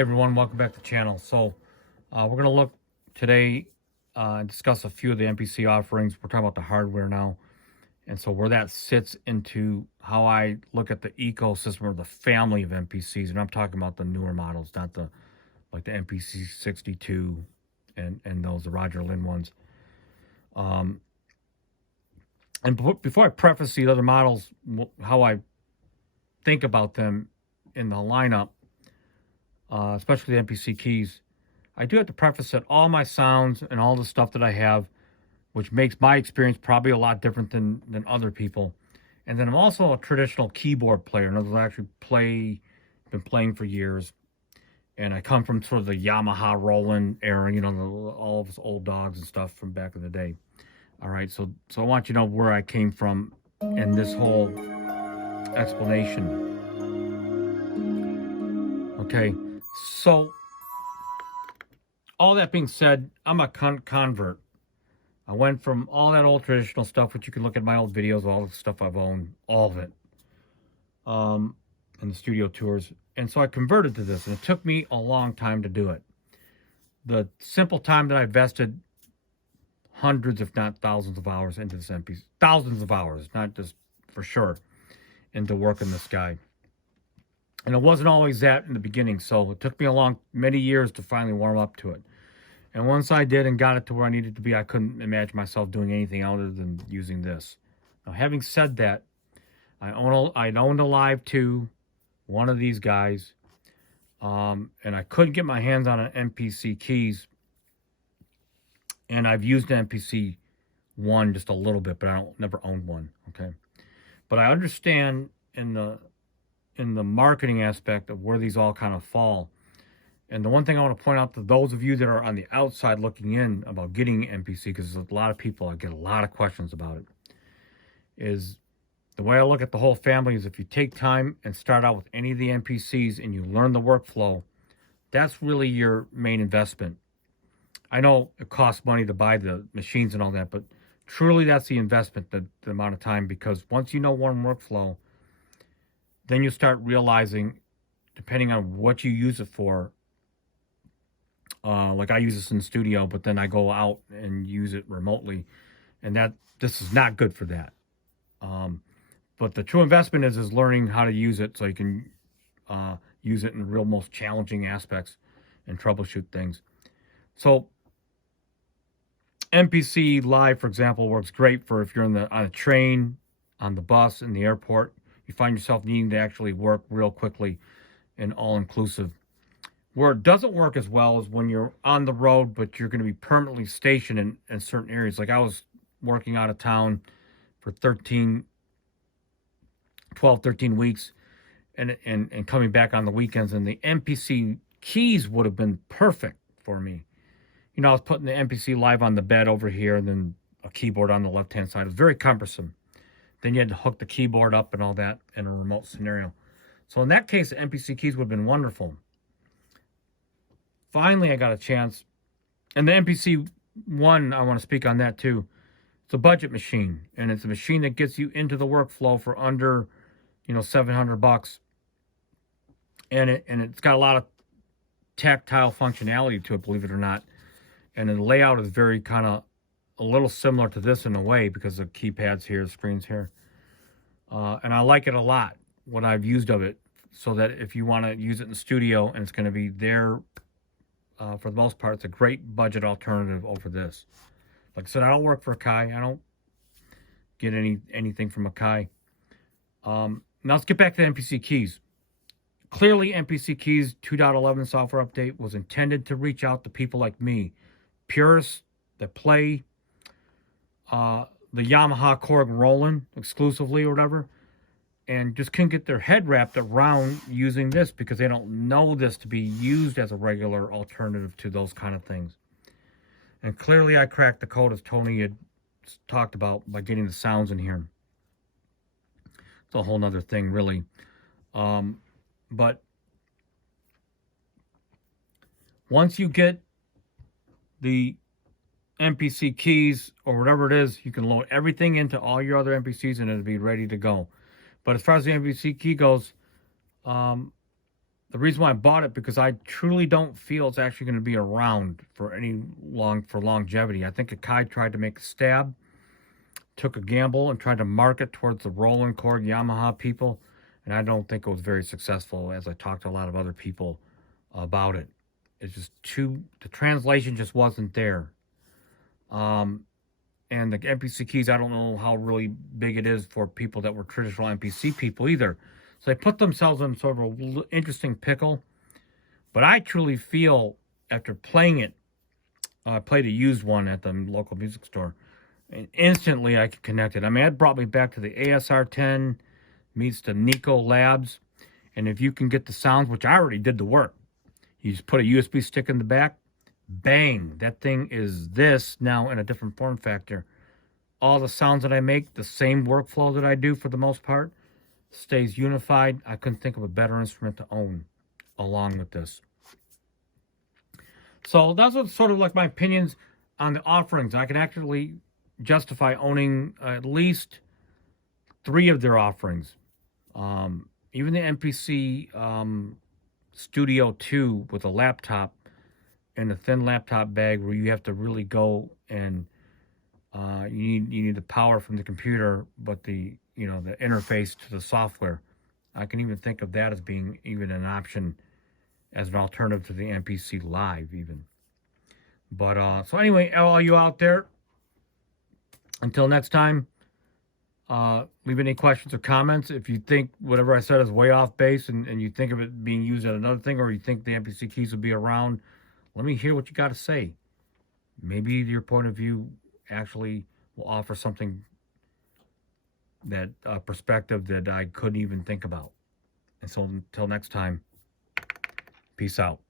everyone, welcome back to the channel. So we're going to look today and discuss a few of the MPC offerings. We're talking about the hardware now, and so where that sits into how I look at the ecosystem or the family of MPCs. And I'm talking about the newer models, not the like the MPC 62 and those the Roger Lynn ones. And before I preface the other models, how I think about them in the lineup, especially the MPC keys, I do have to preface that all my sounds and all the stuff that I have, which makes my experience probably a lot different than other people. And then I'm also a traditional keyboard player. In other words, I actually been playing for years. And I come from sort of the Yamaha Roland era, you know, all of us old dogs and stuff from back in the day. All right, so I want you to know where I came from in this whole explanation. Okay, so all that being said, I'm a convert. I went from all that old traditional stuff, which you can look at my old videos, all the stuff I've owned, all of it, and the studio tours. And so I converted to this, and it took me a long time to do it. The simple time that I invested hundreds, if not thousands of hours into this MPC, thousands of hours, not just for sure, into working this guy. And it wasn't always that in the beginning, so it took me many years to finally warm up to it. And once I did and got it to where I needed to be, I couldn't imagine myself doing anything other than using this. Now, having said that, I owned a Live 2, one of these guys, and I couldn't get my hands on an MPC keys. And I've used an MPC 1 just a little bit, but I never owned one, okay? But I understand in the marketing aspect of where these all kind of fall. And the one thing I want to point out to those of you that are on the outside looking in about getting MPC, because there's a lot of people, I get a lot of questions about it, is the way I look at the whole family is if you take time and start out with any of the MPCs and you learn the workflow, that's really your main investment. I know it costs money to buy the machines and all that, but truly that's the investment, the amount of time, because once you know one workflow, then you start realizing, depending on what you use it for, like I use this in the studio, but then I go out and use it remotely, and this is not good for that. But the true investment is learning how to use it so you can use it in the real most challenging aspects and troubleshoot things. So MPC Live, for example, works great for if you're on a train, on the bus, in the airport. You find yourself needing to actually work real quickly and all-inclusive. Where it doesn't work as well is when you're on the road, but you're going to be permanently stationed in certain areas. Like I was working out of town for 12, 13 weeks and coming back on the weekends, and the MPC keys would have been perfect for me. You know, I was putting the MPC Live on the bed over here and then a keyboard on the left-hand side. It was very cumbersome. Then you had to hook the keyboard up and all that in a remote scenario. So in that case, the MPC keys would have been wonderful. Finally, I got a chance. And the MPC 1, I want to speak on that too. It's a budget machine. And it's a machine that gets you into the workflow for under, $700. And it's got a lot of tactile functionality to it, believe it or not. And the layout is very kind of a little similar to this in a way because the keypads here, the screens here. And I like it a lot, what I've used of it, so that if you want to use it in the studio and it's going to be there, for the most part, it's a great budget alternative over this. Like I said, I don't work for Akai. I don't get anything from Akai. Now let's get back to the MPC keys. Clearly, MPC Keys 2.11 software update was intended to reach out to people like me, purists that play the Yamaha Korg Roland exclusively or whatever, and just couldn't get their head wrapped around using this because they don't know this to be used as a regular alternative to those kind of things. And clearly I cracked the code, as Tony had talked about, by getting the sounds in here. It's a whole nother thing, really. But once you get the MPC keys or whatever it is, you can load everything into all your other MPCs and it'll be ready to go. But as far as the MPC key goes, the reason why I bought it, because I truly don't feel it's actually going to be around for longevity. I think Akai tried to make a stab, took a gamble, and tried to market towards the Roland Cord Yamaha people, and I don't think it was very successful. As I talked to a lot of other people about it, it's just the translation just wasn't there. And the MPC keys, I don't know how really big it is for people that were traditional MPC people either. So they put themselves in sort of an interesting pickle. But I truly feel, after playing it, I played a used one at the local music store, and instantly I could connect it. I mean, it brought me back to the ASR-10 meets the Nico Labs. And if you can get the sounds, which I already did the work, you just put a USB stick in the back, bang, that thing is this now in a different form factor. All the sounds that I make, the same workflow that I do for the most part, stays unified. I couldn't think of a better instrument to own along with this. So that's what sort of like my opinions on the offerings. I can actually justify owning at least 3 of their offerings. Even the MPC Studio 2 with a laptop and a thin laptop bag, where you have to really go and you need the power from the computer, but the interface to the software. I can even think of that as being even an option as an alternative to the MPC Live even. But so anyway, all you out there, until next time, leave any questions or comments. If you think whatever I said is way off base and you think of it being used at another thing, or you think the MPC keys will be around, let me hear what you got to say. Maybe your point of view actually will offer something, that perspective that I couldn't even think about. And so until next time, peace out.